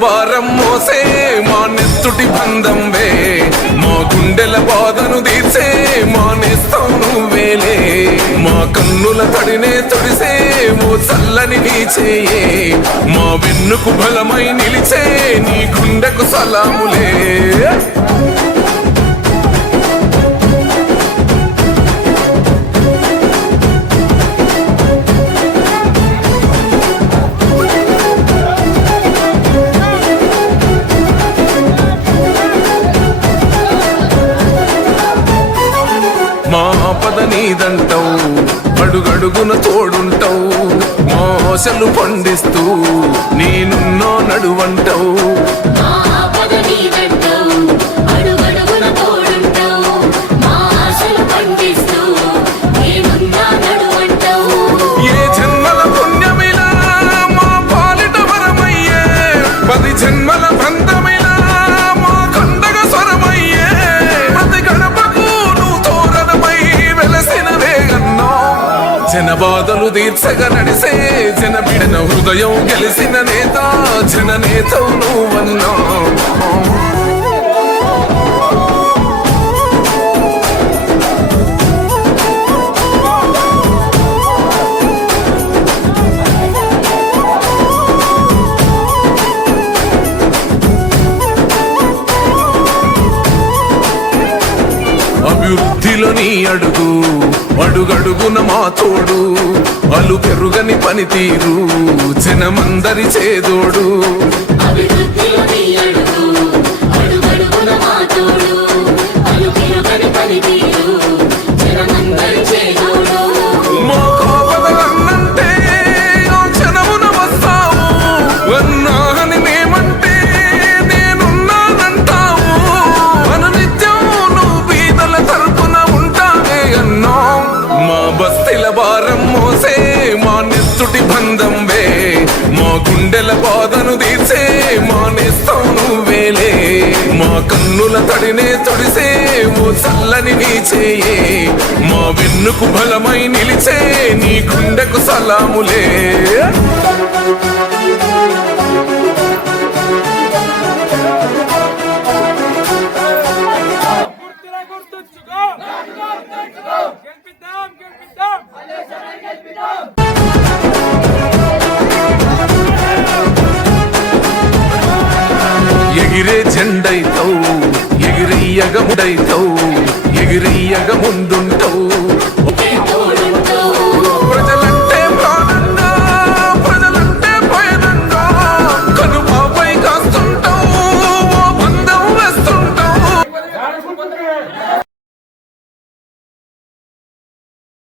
భారం మోసే మా నెత్తుటి బంధంవే మా గుండెల బాధను తీర్చే మా నేస్తం నువ్వేలే మా కన్నుల తడినే తొడిసే ఓ చల్లని నీ చేయే మా వెన్నుకు బలమై నిలిచే నీ గుండెకు సలాములే మా పద నీదంటావు అడుగడుగున తోడుంటావు మా ఆశలు పండిస్తూ నేనున్నో నడువంటావు ఏ జన్మల పుణ్యమిలా మా పాలిట వరమయ్యే 10 జన్మల బంధమిలా మా కండగ స్వరమయ్యే ప్రతి గడపకు నువ్వు తోరణమై వెలసిన వేగన్నో జన బాధలు తీర్చగా నడిసే జన బిడన హృదయం గెలిసిన నేత జన నేతవు నువ్వన్నా అభివృద్ధిలో నీ అడుగు అడుగడుగున మా తోడు అలు పెరుగని పనితీరు జనమందరి చేదోడు మా కాపదలన్నంటే ఆ క్షణమున వస్తావు అన్నాని మేమంటే నేనున్నానంటావు అనునిత్యం నువ్వు బీదల తరపున ఉంటావే అన్నో మా బస్తీల భారం మోసే మా నెత్తుటి బంధంవే మా గుండెల బాధను తీర్చే మా నేస్తం నువ్వేలే మా కన్నుల తడినే తొడిసే ఓ చల్లని నీ చేయే మా వెన్నుకు బలమై నిలిచే నీ గుండెకు సలాములే ఎగిరే జెండైతావు ఎగిరయ్యగ ముండైతావు ఎగిరయ్యగ ముందుంటావు